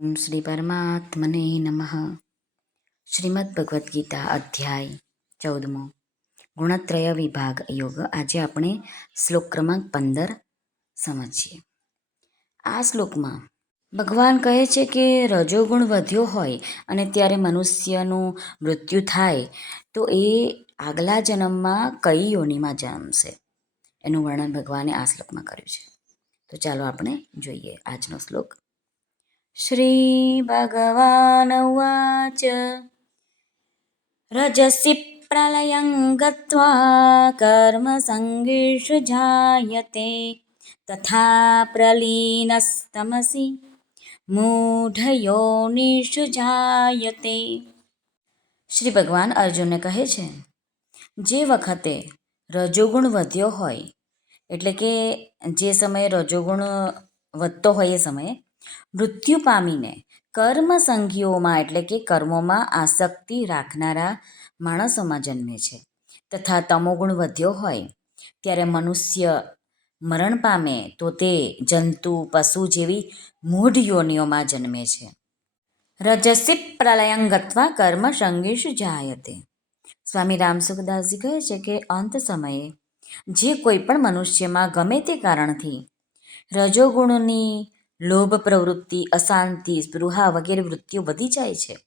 ઓમ શ્રી પરમાત્મને નમઃ શ્રીમદ ભગવદ્ ગીતા અધ્યાય ચૌદમો ગુણત્રય વિભાગ યોગ આજે આપણે શ્લોક ક્રમાંક પંદર સમજીએ। આ શ્લોકમાં ભગવાન કહે છે કે રજોગુણ વધ્યો હોય અને ત્યારે મનુષ્યનું મૃત્યુ થાય, તો એ આગલા જન્મમાં કઈ યોનિમાં જન્મશે? એનું વર્ણન ભગવાને આ શ્લોકમાં કર્યું છે। તો ચાલો આપણે જોઈએ આજનો શ્લોક श्रीभगवानुवाच रजसि प्रलयं गत्वा कर्मसङ्गीषु जायते तथा प्रलीनस्तमसि મૂઢયોનિષુ જાયતે શ્રી ભગવાન અર્જુનને કહે છે જે વખતે રજોગુણ વધ્યો હોય એટલે કે જે સમયે રજોગુણ વધતો હોય એ સમયે મૃત્યુ પામીને કર્મ સંઘીઓમાં એટલે કે કર્મોમાં આસક્તિ રાખનારા માણસોમાં જન્મે છે. તથા તમોગુણ વધ્યો હોય ત્યારે મનુષ્ય મરણ પામે તો તે જંતુ, પશુ જેવી મૂઢ યોનિઓમાં જન્મે છે. રજસી પ્રલયં ગત્વા કર્મ સંગીષુ જાયતે. સ્વામી રામસુખદાસજી કહે છે કે અંત સમયે જે કોઈ પણ મનુષ્યમાં ગમે તે કારણથી રજોગુણની લોભ, પ્રવૃત્તિ, અશાંતિ, સ્પૃહા વગેરે વૃત્તિઓ વધી જાય છે.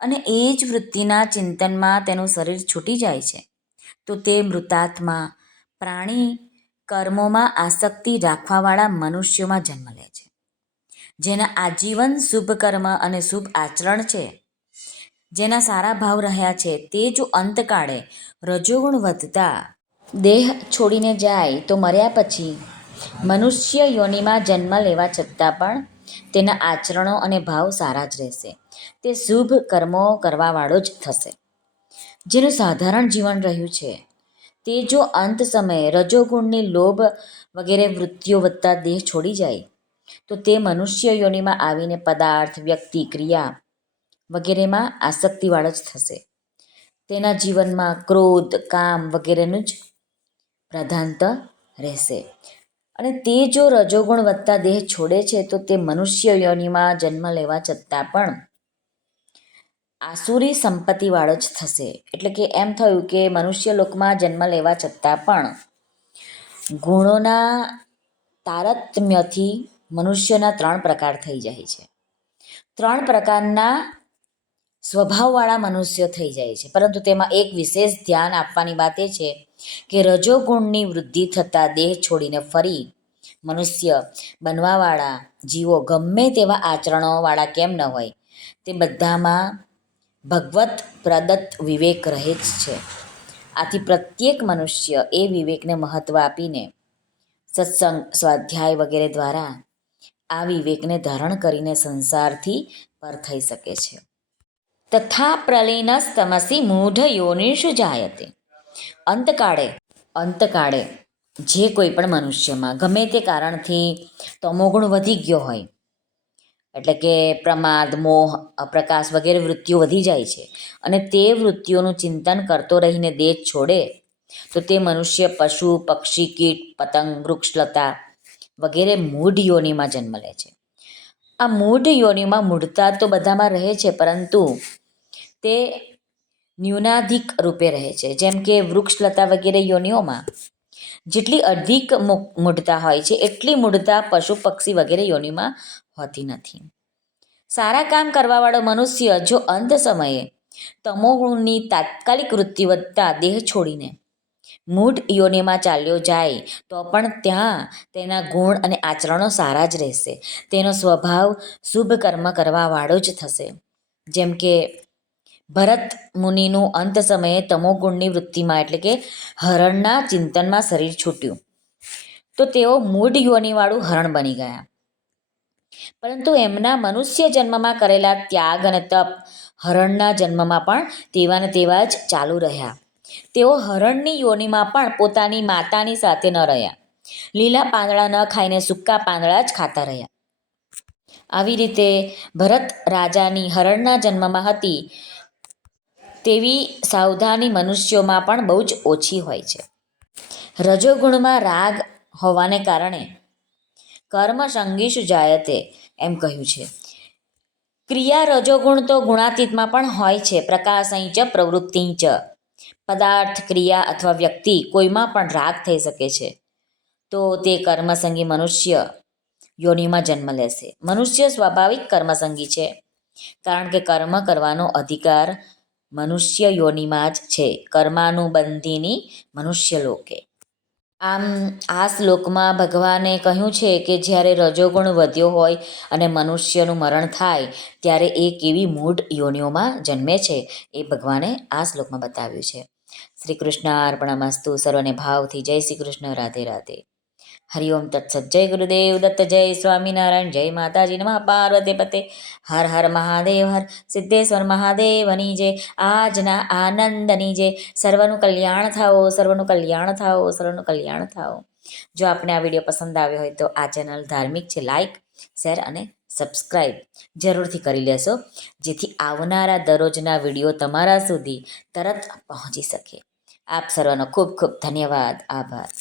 અને એ જ વૃત્તિના ચિંતનમાં તેનું શરીર છૂટી જાય છે. તો તે મૃતાત્મા, પ્રાણી કર્મોમાં આસક્તિ રાખવાવાળા મનુષ્યોમાં જન્મ લે છે. જેના આજીવન શુભ કર્મ અને શુભ આચરણ છે. જેના સારા ભાવ રહ્યા છે તે જો અંતકાળે રજોગુણ વધતા દેહ છોડીને જાય તો મર્યા પછી મનુષ્ય યોનિમાં જન્મ લેવા છતાં પણ તેના આચરણો અને ભાવ સારા જ રહેશે. તે શુભ કર્મો કરવાવાળો જ થશે. જેનું સાધારણ જીવન રહ્યું છે. તે જો અંત સમયે રજોગુણની લોભ વગેરે વૃત્તિઓ વધતા દેહ છોડી જાય, તો તે મનુષ્ય યોનિમાં આવીને પદાર્થ, વ્યક્તિ, ક્રિયા વગેરેમાં આસક્તિવાળો જ થશે. તેના જીવનમાં ક્રોધ, કામ વગેરેનું જ પ્રધાનત રહેશે. અને તે જો રજોગુણ વધતા દેહ છોડે છે, તો તે મનુષ્ય યોનિમાં જન્મ લેવા છતાં પણ આસુરી સંપત્તિવાળો જ થશે. એટલે કે એમ થયું કે મનુષ્ય લોકમાં જન્મ લેવા છતાં પણ ગુણોના તારતમ્યથી મનુષ્યના ત્રણ પ્રકાર થઈ જાય છે. ત્રણ પ્રકારના સ્વભાવવાળા મનુષ્ય થઈ જાય છે. પરંતુ તેમાં એક વિશેષ ધ્યાન આપવાની વાત એ છે કે રજોગુણની વૃદ્ધિ થતાં દેહ છોડીને ફરી મનુષ્ય બનવાવાળા જીવો ગમે તેવા આચરણોવાળા કેમ ન હોય, તે બધામાં ભગવત પ્રદત્ત વિવેક રહે જ છે. આથી પ્રત્યેક મનુષ્ય એ વિવેકને મહત્ત્વ આપીને સત્સંગ, સ્વાધ્યાય વગેરે દ્વારા આ વિવેકને ધારણ કરીને સંસારથી પર થઈ શકે છે. તથા પ્રલીનસ્તમસી મૂઢ યોનિષુ જાયતે અંતકાળે અંતકાળે જે કોઈ પણ મનુષ્યમાં ગમે તે કારણથી તમોગુણ વધી ગયો હોય એટલે કે પ્રમાદ મોહ અપ્રકાશ વગેરે વૃત્તિઓ વધી જાય છે અને તે વૃત્તિઓનું ચિંતન કરતો રહીને દેહ છોડે તો તે મનુષ્ય પશુ પક્ષી કીટ પતંગ વૃક્ષલતા વગેરે મૂઢ યોનિમાં જન્મ લે છે આ મૂઢ યોનિમાં મૂઢતા તો બધામાં રહે છે પરંતુ તે ન્યૂનાધિક રૂપે રહે છે. જેમ કે વૃક્ષલતા વગેરે યોનિઓમાં જેટલી અધિક મૂઢતા હોય છે, એટલી મૂઢતા પશુ, પક્ષી વગેરે યોનિમાં હોતી નથી. સારા કામ કરવાવાળો મનુષ્ય જો અંત સમયે તમોગુણની તાત્કાલિક વૃત્તિ વધતા દેહ છોડીને મૂઢ યોનિમાં ચાલ્યો જાય, તો પણ ત્યાં તેના ગુણ અને આચરણો સારા જ રહેશે. તેનો સ્વભાવ શુભ કર્મ કરવાવાળો જ થશે. જેમ કે ભરત મુનિનું અંત સમયે તમોગુણની વૃત્તિમાં એટલે કે હરણના ચિંતનમાં શરીર છૂટ્યું. તો તેઓ મૂઢ યોનિવાળું હરણ બની ગયા. પરંતુ એમના મનુષ્ય જન્મમાં કરેલા ત્યાગ અને તપ હરણના જન્મમાં પણ તેવા ને તેવા જ ચાલુ રહ્યા. તેઓ હરણની યોનિમાં પણ પોતાની માતાની સાથે ન રહ્યા. લીલા પાંદડા ન ખાઈને સૂકા પાંદડા જ ખાતા રહ્યા. આવી રીતે ભરત રાજાની હરણના જન્મમાં હતી. તેવી સાવધાની મનુષ્યોમાં પણ બહુ જ ઓછી હોય છે. રજોગુણમાં રાગ હોવાને કારણે કર્મ સંગીષ જાયતે એમ કહ્યું છે. ક્રિયા રજોગુણ તો ગુણાતીતમાં પણ હોય છે. પ્રકાશઈ ચ, પ્રવૃત્તિ ચ. પદાર્થ, ક્રિયા અથવા વ્યક્તિ કોઈમાં પણ રાગ થઈ શકે છે. તો તે કર્મસંગી મનુષ્ય યોનિમાં જન્મ લેશે. મનુષ્ય સ્વાભાવિક કર્મસંગી છે. કારણ કે કર્મ કરવાનો અધિકાર મનુષ્ય યોનિમાં જ છે. કર્માનુબંધીની મનુષ્ય લોકે. આમ, આ શ્લોકમાં ભગવાને કહ્યું છે કે જ્યારે રજોગુણ વધ્યો હોય અને મનુષ્યનું મરણ થાય, ત્યારે એ કેવી મૂઢ યોનિઓમાં જન્મે છે એ ભગવાને આ શ્લોકમાં બતાવ્યું છે. શ્રી કૃષ્ણ અર્પણમસ્તુ સર્વને ભાવથી જય શ્રી કૃષ્ણ, રાધે રાધે. હરિઓમ તત્સત જય ગુરુદેવ દત્ત જય સ્વામિનારાયણ જય માતાજી નમઃ પાર્વતી પતે હર હર મહાદેવ હર સિદ્ધેશ્વર મહાદેવની જય આજના આનંદની જય સર્વનું કલ્યાણ થાઓ સર્વનું કલ્યાણ થાઓ સર્વનું કલ્યાણ થાઓ જો આપને આ વીડિયો પસંદ આવ્યો હોય તો આ ચેનલ ધાર્મિક છે લાઈક શેર અને સબસ્ક્રાઈબ જરૂરથી કરી લેશો જેથી આવનારા દરરોજના વીડિયો તમારા સુધી તરત પહોંચી શકે આપ સર્વનો ખૂબ ખૂબ ધન્યવાદ આભાર